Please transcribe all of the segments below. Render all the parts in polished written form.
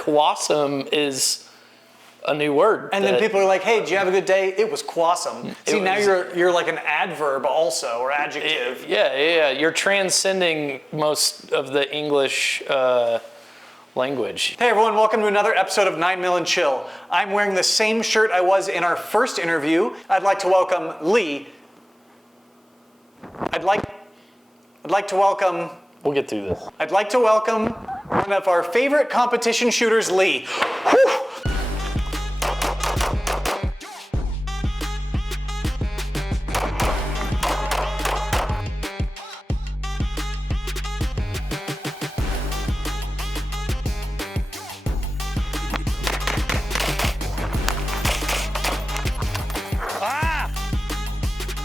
quassum is a new word. And then people are like, hey, did you have a good day? It was quassum. See, now you're like an adverb also, or adjective. Yeah. You're transcending most of the English language. Hey everyone, welcome to another episode of 9 Mil and Chill. I'm wearing the same shirt I was in our first interview. I'd like to welcome Lee. I'd like to welcome... We'll get through this. I'd like to welcome one of our favorite competition shooters, Lee. Whew.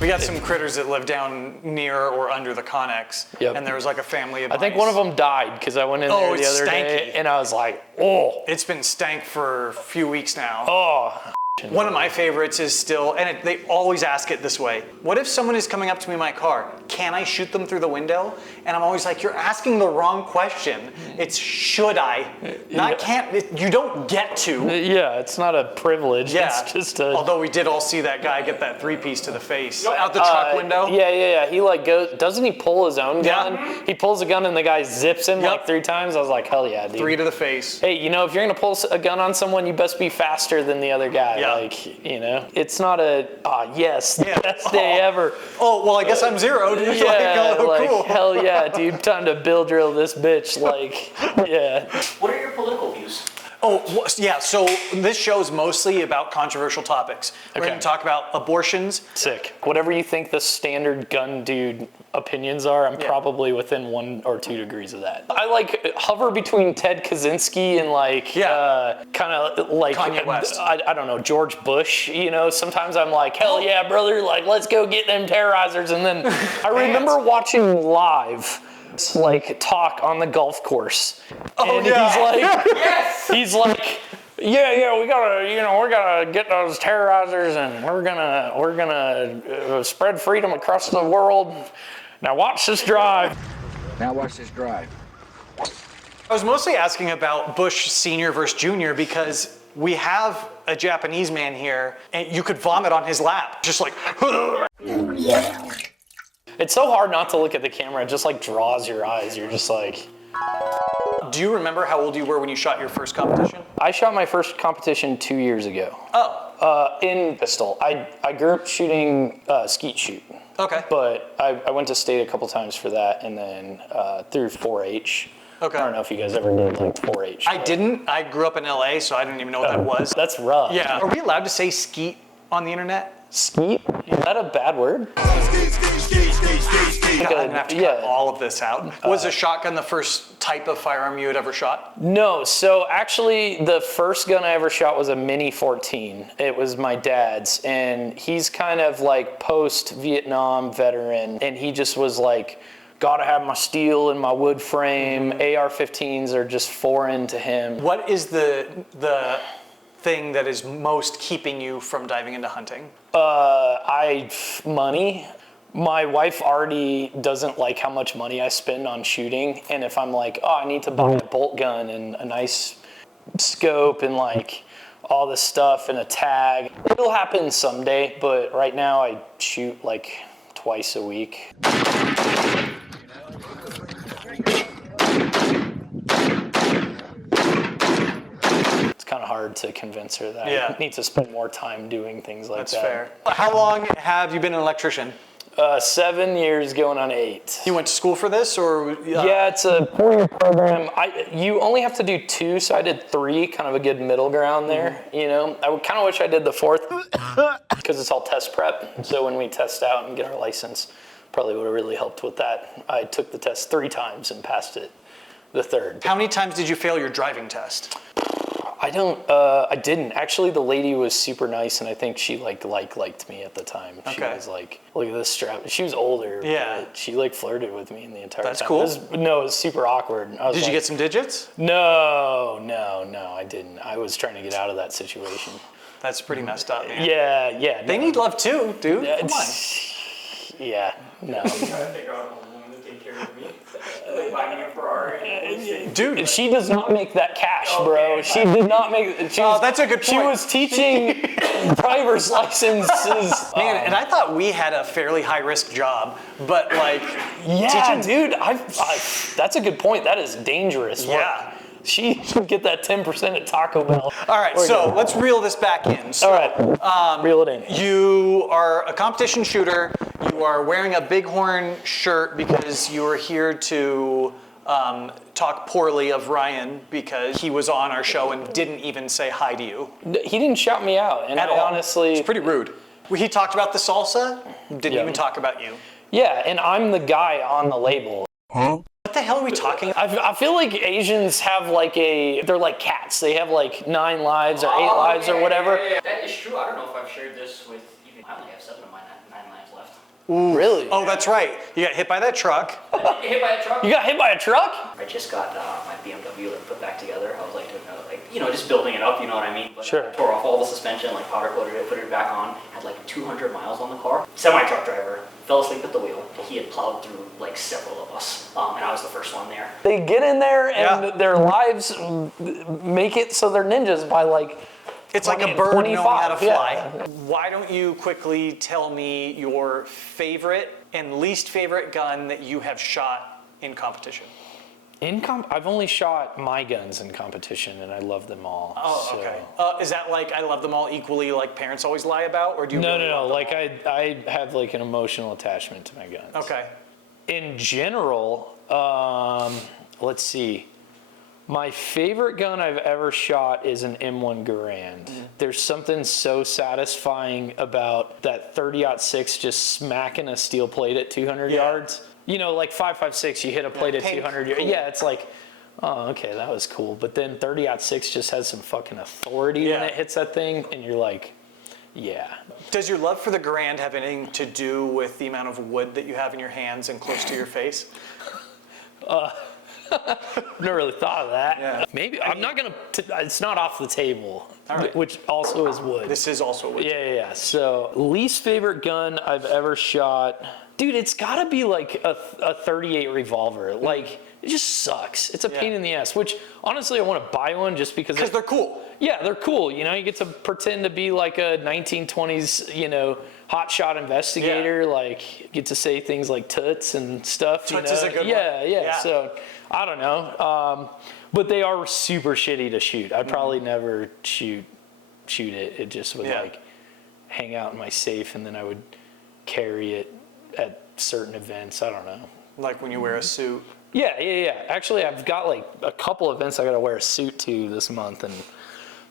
We got some critters that live down near or under the Connex, and there was like a family of I think one of them died because I went in there the other day, and I was like, oh. It's been stank for a few weeks now. Oh. One of my favorites is still, and they always ask it this way, what if someone is coming up to me in my car? Can I shoot them through the window? And I'm always like, you're asking the wrong question. It's should I? Not can't, you don't get to. Yeah, it's not a privilege. Yeah. It's just a... Although we did all see that guy get that 3-piece to the face out the truck window. Yeah. He like goes, doesn't he pull his own gun? Yeah. He pulls a gun and the guy zips him like 3 times. I was like, hell yeah, dude. 3 to the face. Hey, you know, if you're gonna pull a gun on someone, you best be faster than the other guy. Yeah. Like, you know, it's not a, best day ever. Oh, well, I guess I'm 0. Dude. Cool. Hell yeah, dude. Time to bill drill this bitch. Like, yeah. What are your political views? Oh, yeah, so this show is mostly about controversial topics. We're Okay. going to talk about abortions. Sick. Whatever you think the standard gun dude opinions are, I'm probably within 1 or 2 degrees of that. I like hover between Ted Kaczynski and like, kind of like, Kanye West. I don't know, George Bush, you know? Sometimes I'm like, hell yeah, brother, like, let's go get them terrorizers. And then I remember watching live like talk on the golf course. And he's like, Yes! he's like, yeah, we gotta get those terrorizers, and we're gonna spread freedom across the world. Now watch this drive. Now watch this drive. I was mostly asking about Bush Sr. versus Jr. because we have a Japanese man here, and you could vomit on his lap. Just like, It's so hard not to look at the camera. It just like draws your eyes. You're just like... Do you remember how old you were when you shot your first competition? I shot my first competition 2 years ago. Oh. In pistol. I grew up shooting skeet shoot. Okay. But I went to state a couple times for that, and then through 4-H. Okay. I don't know if you guys ever did like 4-H. I didn't. I grew up in LA, so I didn't even know what that was. That's rough. Yeah. Are we allowed to say skeet on the internet? Skeet? Is that a bad word? God, I'm gonna have to cut all of this out. Was a shotgun the first type of firearm you had ever shot? No, so actually the first gun I ever shot was a Mini 14. It was my dad's, and he's kind of like post-Vietnam veteran, and he just was like, gotta have my steel and my wood frame. AR-15s are just foreign to him. What is the thing that is most keeping you from diving into hunting? Money. My wife already doesn't like how much money I spend on shooting, and if I'm like, oh, I need to buy a bolt gun and a nice scope and like all this stuff and a tag, it'll happen someday, but right now I shoot like twice a week. Kind of hard to convince her that I need to spend more time doing things like that. That's fair. How long have you been an electrician? 7 years going on 8. You went to school for this, or? Yeah, it's a 4-year program. You only have to do 2, so I did 3, kind of a good middle ground there, you know? I kind of wish I did the 4th, because it's all test prep. So when we test out and get our license, probably would have really helped with that. I took the test 3 times and passed it the 3rd. How many times did you fail your driving test? I didn't. Actually, the lady was super nice, and I think she liked me at the time. She was like, look at this strap. She was older. Yeah. But she like flirted with me in the entire time. That's cool. It was super awkward. Did you get some digits? No, I didn't. I was trying to get out of that situation. That's pretty messed up, man. Yeah. They need love too, dude. Come on. Yeah, no. Buy me a Ferrari. Dude, She does not make that cash, bro. She did not make. that's a good She point. was teaching driver's licenses. man, and I thought we had a fairly high-risk job, but like, Yeah, dude. That's a good point. That is dangerous. Yeah. She should get that 10% at Taco Bell. All right, so let's reel this back in. So, All right, reel it in. you are a competition shooter. You are wearing a Bighorn shirt because you are here to talk poorly of Ryan because he was on our show and didn't even say hi to you He didn't shout me out, and at I all. honestly, It's pretty rude. He talked about the salsa, didn't Yeah. even talk about you. yeah, and I'm the guy on the label. What the hell are we talking about? I feel like Asians have like they're like cats. They have like 9 lives or 8 lives or whatever. That is true. I don't know if I've shared this with even. I only have 7 of my 9 lives left. Really? Oh, that's right. You got hit by that truck. Hit by a truck. You got hit by a truck? I just got my BMW like put back together. I was like doing just building it up. You know what I mean? But Sure. I tore off all the suspension, like powder coated it, put it back on. Had like 200 miles on the car. Semi-truck driver fell asleep at the wheel. He had plowed through like several of us, and I was the first one there. They get in there and Yeah. their lives make it so they're ninjas by like. It's like a 20, bird knowing how to 25, fly. yeah. Why don't you quickly tell me your favorite and least favorite gun that you have shot in competition? I've only shot my guns in competition, and I love them all. Oh, so. okay. Is that like I love them all equally, like parents always lie about, or do you? No, really love them Like all? I have like an emotional attachment to my guns. Okay. In general, let's see. My favorite gun I've ever shot is an M1 Garand. There's something so satisfying about that 30-06 just smacking a steel plate at 200 yards. You know, like 5.56, you hit a plate at pink, 200 yards. cool. Yeah, it's like, oh, okay, that was cool. But then 30-06 just has some fucking authority when Yeah. it hits that thing, and you're like, yeah. Does your love for the Garand have anything to do with the amount of wood that you have in your hands and close to your face? Never really thought of that. Yeah. Maybe I'm not gonna. It's not off the table, right. which also is wood. This is also wood. Yeah. So least favorite gun I've ever shot, dude. It's gotta be like a 38 revolver. Like it just sucks. It's a pain in the ass. Which honestly, I want to buy one just because. Because they're cool. Yeah, they're cool. You know, you get to pretend to be like a 1920s, hotshot investigator. Like, get to say things like toots and stuff. Toots is a good one. Yeah. So, I don't know. But they are super shitty to shoot. I'd probably never shoot it. It just would like hang out in my safe, and then I would carry it at certain events. I don't know. Like when you wear a suit. Yeah. Actually, I've got like a couple events I got to wear a suit to this month, and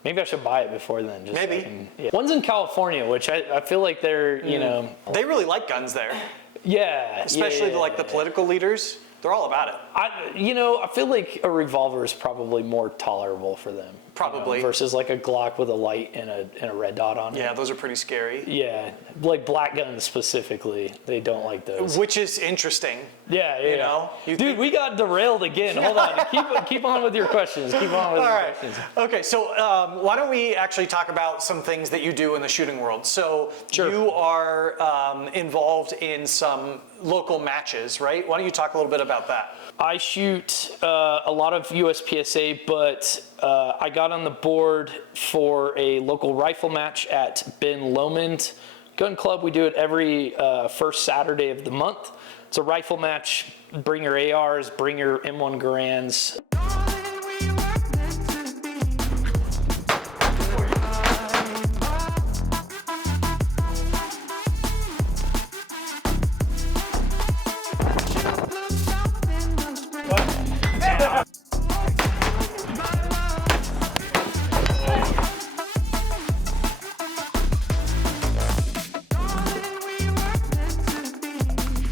maybe I should buy it before then. Just Maybe. So I can, yeah. One's in California, which I feel like they're, They really like guns there, yeah. especially the political leaders. They're all about it. I feel like a revolver is probably more tolerable for them. Probably. Versus like a Glock with a light and a red dot on it. Yeah, those are pretty scary. Yeah, like black guns specifically, they don't like those. Which is interesting. Yeah. You know? Dude, we got derailed again. Hold on. Keep on with your questions. Keep on with All your right. questions. Okay, so why don't we actually talk about some things that you do in the shooting world? So Sure. you are involved in some local matches, right? Why don't you talk a little bit about that? I shoot a lot of USPSA, but I got on the board for a local rifle match at Ben Lomond Gun Club. We do it every first Saturday of the month. It's a rifle match. Bring your ARs, bring your M1 Garands.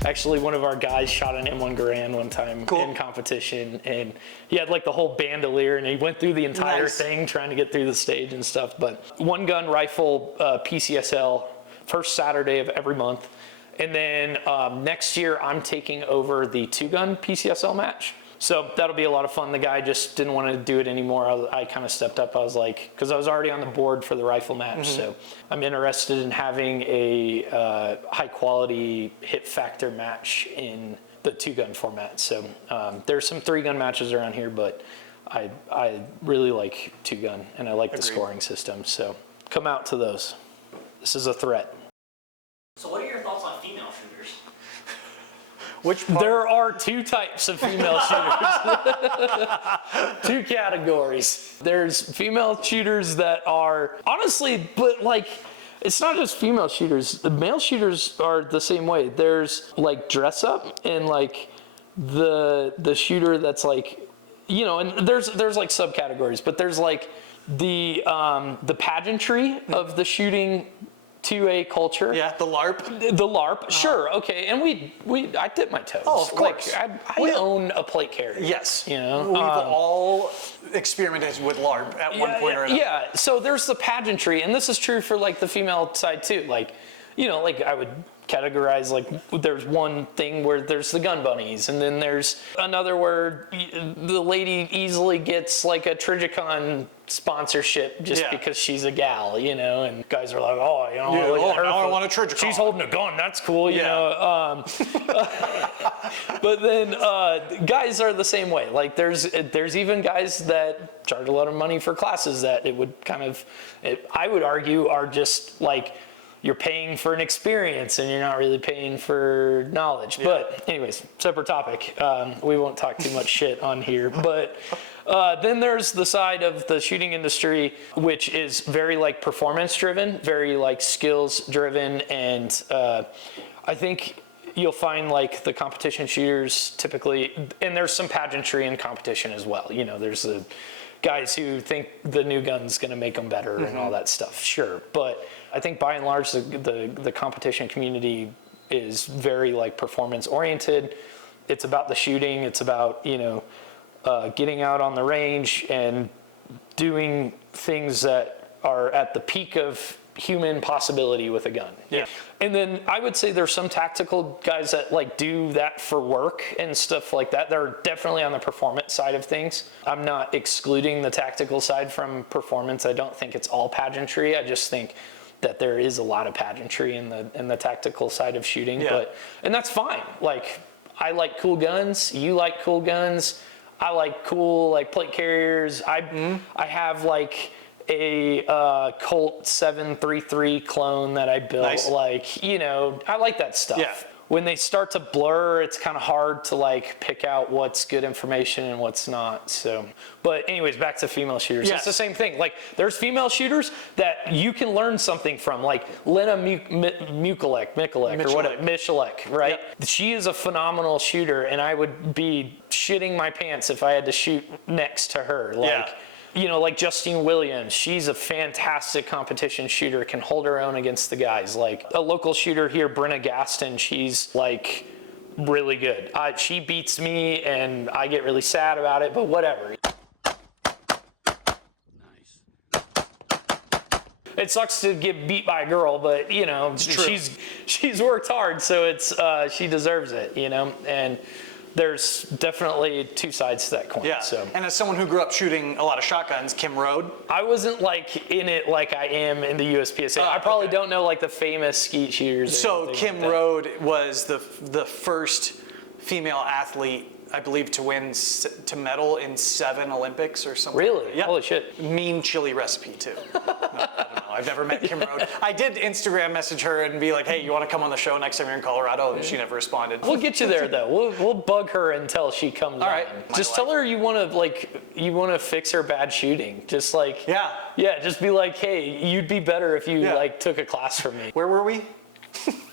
Actually, one of our guys shot an M1 Garand one time in competition, and he had like the whole bandolier, and he went through the entire thing trying to get through the stage and stuff. But one gun rifle PCSL, first Saturday of every month. And then next year, I'm taking over the 2-gun PCSL match. So that'll be a lot of fun. The guy just didn't want to do it anymore. I kind of stepped up. I was like, because I was already on the board for the rifle match. So I'm interested in having a high quality hit factor match in the 2-gun format. So there's some 3-gun matches around here, but I really like 2-gun, and I like the scoring system. So come out to those. This is a threat. So what are your thoughts on female shooters? Which part? There are 2 types of female shooters. 2 categories. There's female shooters that are, honestly, but like, it's not just female shooters. The male shooters are the same way. There's like dress up and like the shooter that's like, you know, and there's like subcategories, but there's like the pageantry of the shooting 2A culture. Yeah, the LARP. The LARP, sure, okay, and I dip my toes. Oh, of course. Like, I own a plate carrier. Yes. You know, We've all experimented with LARP at one point or another. Yeah, so there's the pageantry, and this is true for like the female side too. Like, you know, like I would categorize, like there's one thing where there's the gun bunnies, and then there's another where the lady easily gets like a Trigicon sponsorship just because she's a gal, you know, and guys are like, oh, you know, look at her, now I want a Trigicon. she's holding a gun, that's cool, you know. But then guys are the same way. Like there's even guys that charge a lot of money for classes that it would kind of, I would argue, are just like, you're paying for an experience and you're not really paying for knowledge. Yeah. But anyways, separate topic. We won't talk too much shit on here. But then there's the side of the shooting industry, which is very like performance driven, very like skills driven. And I think you'll find like the competition shooters typically, and there's some pageantry in competition as well. You know, there's the guys who think the new gun's going to make them better and all that stuff. Sure. But I think by and large, the competition community is very like performance oriented. It's about the shooting. It's about, you know, getting out on the range and doing things that are at the peak of human possibility with a gun. Yeah. And then I would say there's some tactical guys that like do that for work and stuff like that. They're definitely on the performance side of things. I'm not excluding the tactical side from performance. I don't think it's all pageantry. I just think that there is a lot of pageantry in the tactical side of shooting. Yeah. And that's fine. Like, I like cool guns. You like cool guns. I like cool like plate carriers. I have like a Colt 733 clone that I built. Nice. Like, you know, I like that stuff. Yeah. When they start to blur, it's kind of hard to like pick out what's good information and what's not. So, but anyways, back to female shooters. Yes. It's the same thing. Like, there's female shooters that you can learn something from, like Lena Michalek, or whatever, Michalek, right? Yep. She is a phenomenal shooter, and I would be shitting my pants if I had to shoot next to her. Like, you know, like Justine Williams, she's a fantastic competition shooter, can hold her own against the guys. Like a local shooter here, Brenna Gaston, she's like really good. She beats me and I get really sad about it, but whatever. Nice. It sucks to get beat by a girl, but you know, she's worked hard, so it's she deserves it, you know. And there's definitely 2 sides to that coin. Yeah. So. And as someone who grew up shooting a lot of shotguns, Kim Road. I wasn't like in it like I am in the USPSA. I probably don't know like the famous skeet shooters. So Kim Road was the first female athlete, I believe, to medal in 7 Olympics or something. Really? Yeah. Holy shit. Mean chili recipe too. No, I don't know. I've never met Kim Road. I did Instagram message her and be like, hey, you want to come on the show next time you're in Colorado? And she never responded. We'll get you there though. We'll bug her until she comes All right. on. Just tell her you want to fix her bad shooting. Just like yeah. Just be like, hey, you'd be better if you like took a class from me. Where were we?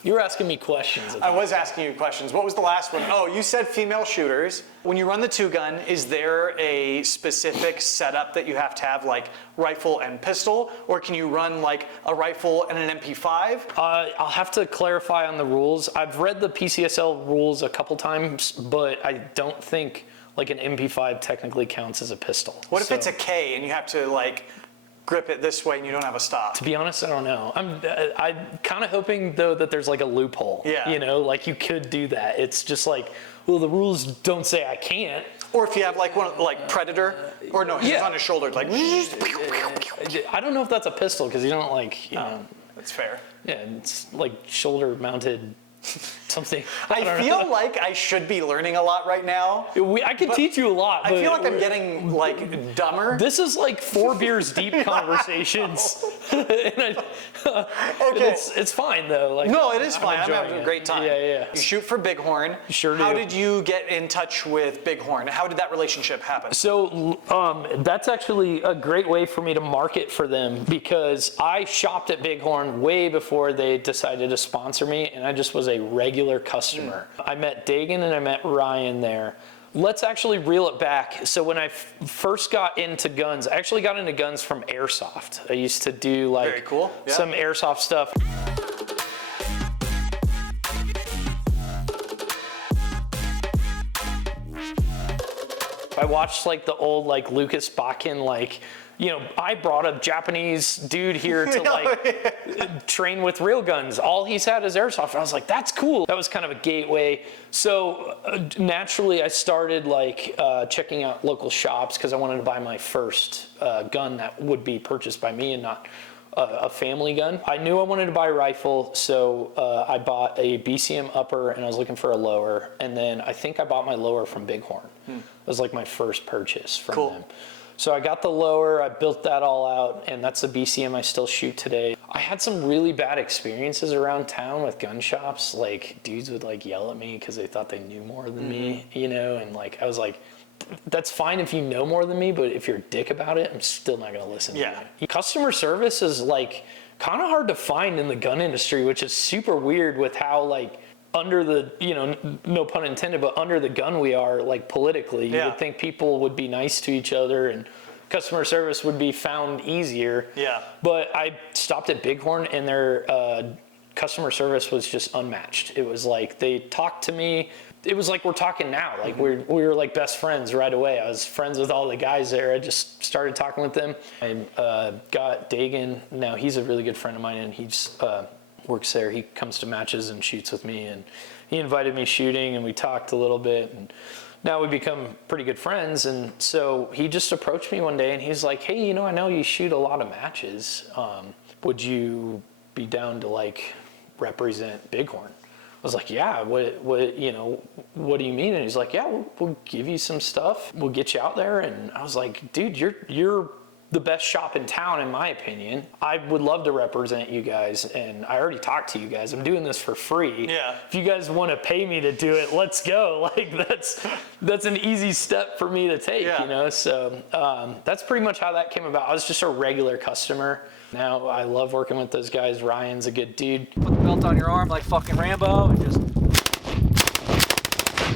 You were asking me questions. I was asking you questions. What was the last one? Oh, you said female shooters. When you run the 2-gun, is there a specific setup that you have to have, like rifle and pistol? Or can you run like a rifle and an MP5? I'll have to clarify on the rules. I've read the PCSL rules a couple times, but I don't think like an MP5 technically counts as a pistol. What if it's a K and you have to like grip it this way and you don't have a stop? To be honest, I don't know. I'm kind of hoping though that there's like a loophole. Yeah. You know, like you could do that. It's just like, well, the rules don't say I can't. Or if you have like one like Predator, or no, he's on his shoulder, like. I don't know if that's a pistol because you don't like, you know. That's fair. Yeah, it's like shoulder mounted something. I feel like I should be learning a lot right now. I can teach you a lot. I feel like I'm getting like dumber. This is like 4 beers deep conversations. It's fine though. Like, No, it is fine. I'm enjoying having a it. great time. Yeah. You shoot for Bighorn. Sure How do. did you get in touch with Bighorn? How did that relationship happen? So that's actually a great way for me to market for them, because I shopped at Bighorn way before they decided to sponsor me, and I just was a regular customer. I met Dagan and I met Ryan there. Let's actually reel it back. So when I first got into guns, I actually got into guns from airsoft. I used to do like Very cool. Yeah. some airsoft stuff. I watched like the old like Lucas Bakken, like, you know, I brought a Japanese dude here to like train with real guns. All he's had is airsoft. I was like, that's cool. That was kind of a gateway. So naturally I started like checking out local shops because I wanted to buy my first gun that would be purchased by me and not a family gun. I knew I wanted to buy a rifle, so I bought a BCM upper and I was looking for a lower. And then I think I bought my lower from Bighorn. It was like my first purchase from them. So I got the lower, I built that all out, and that's the BCM I still shoot today. I had some really bad experiences around town with gun shops. Like dudes would like yell at me because they thought they knew more than me, you know? And like, I was like, that's fine if you know more than me, but if you're a dick about it, I'm still not gonna listen to you. Customer service is like kind of hard to find in the gun industry, which is super weird with how like under the, you know, no pun intended, but under the gun we are like politically. You would think people would be nice to each other and customer service would be found easier. Yeah. But I stopped at Bighorn and their customer service was just unmatched. It was like they talked to me. It was like we're talking now. Like we were like best friends right away. I was friends with all the guys there. I just started talking with them. I got Dagan. Now he's a really good friend of mine, and he's works there. He comes to matches and shoots with me, and he invited me shooting, and we talked a little bit, and now we become pretty good friends. And so he just approached me one day, and he's like, "Hey, you know, I know you shoot a lot of matches. Would you be down to like represent Bighorn?" I was like, "Yeah, what, you know, what do you mean?" And he's like, "Yeah, we'll give you some stuff. We'll get you out there." And I was like, "Dude, you're the best shop in town, in my opinion. I would love to represent you guys, and I already talked to you guys. I'm doing this for free. Yeah. If you guys want to pay me to do it, let's go." Like that's an easy step for me to take, you know? So that's pretty much how that came about. I was just a regular customer. Now I love working with those guys. Ryan's a good dude. Put the belt on your arm like fucking Rambo and just...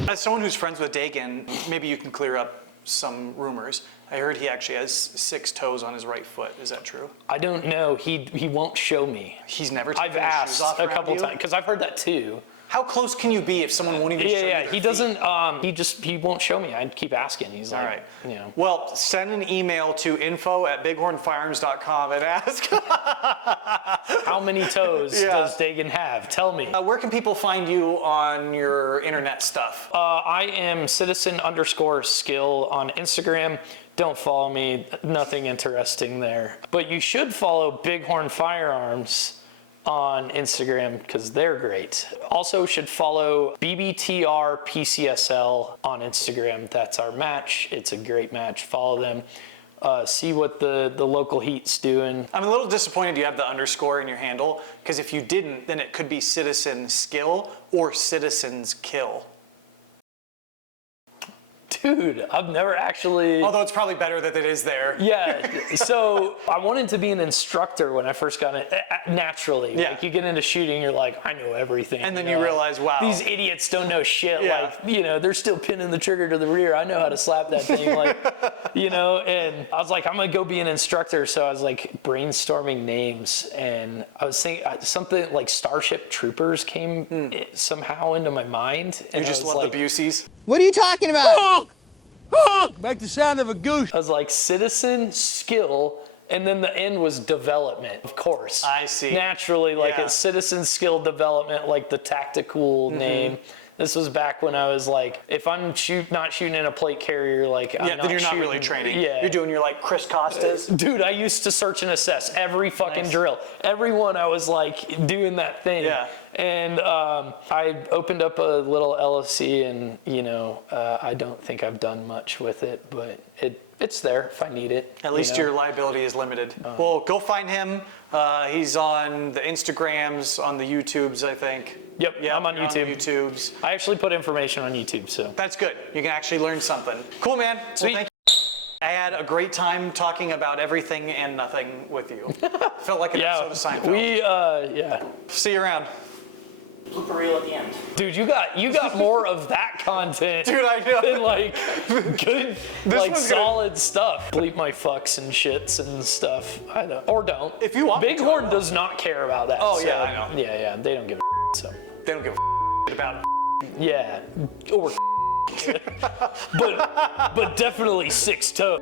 As someone who's friends with Dagan, maybe you can clear up some rumors. I heard he actually has 6 toes on his right foot. Is that true? I don't know. He won't show me. He's never taken I've his asked shoes off a around couple you? times because I've heard that too. How close can you be if someone won't even show you Yeah. their He feet? doesn't. He won't show me. I keep asking. He's like, All right. you know. Well, send an email to info@bighornfirearms.com and ask. How many toes does Dagan have? Tell me. Where can people find you on your internet stuff? I am citizen_skill on Instagram. Don't follow me. Nothing interesting there. But you should follow Bighorn Firearms on Instagram because they're great. Also should follow BBTR PCSL on Instagram. That's our match. It's a great match. Follow them. See what the local heat's doing. I'm a little disappointed you have the underscore in your handle, because if you didn't, then it could be Citizen Skill or Citizens Kill. Dude, I've never actually... Although it's probably better that it is there. Yeah, so I wanted to be an instructor when I first got in, naturally. Yeah. Like you get into shooting, you're like, I know everything. And then know, you like, realize, wow. these idiots don't know shit. Yeah. Like, you know, they're still pinning the trigger to the rear. I know how to slap that thing. Like, you know, and I was like, I'm gonna go be an instructor. So I was like brainstorming names, and I was thinking something like Starship Troopers came somehow into my mind. And You just I was love like, the Buseys. What are you talking about? Make the sound of a goose. I was like, citizen, skill, and then the end was development, of course. I see. Naturally, like Yeah. it's citizen skill development, like the tactical name. This was back when I was like, if I'm not shooting in a plate carrier, like I'm Yeah, then you're not shooting, really training. Yeah. You're doing your like Chris Costas. Dude, I used to search and assess every fucking drill. Every one I was like doing that thing. Yeah. And I opened up a little LLC, and I don't think I've done much with it, but it's there if I need it. At least your liability is limited. Well, go find him. He's on the Instagrams, on the YouTubes, I think. Yep, I'm on you're YouTube. On the YouTubes. I actually put information on YouTube, so. That's good. You can actually learn something. Cool, man. Sweet. Well, thank you. I had a great time talking about everything and nothing with you. Felt like an episode of Seinfeld. See you around. Blooper reel at the end. Dude, you got more of that content. Dude, I know. Than like good, like one's solid stuff. Bleep my fucks and shits and stuff. I don't, or don't. If you want me to, Bighorn I will. does not care about that. Oh, so, yeah, I know. Yeah, they don't give a so. They don't give a about Yeah, or but definitely 6 toes.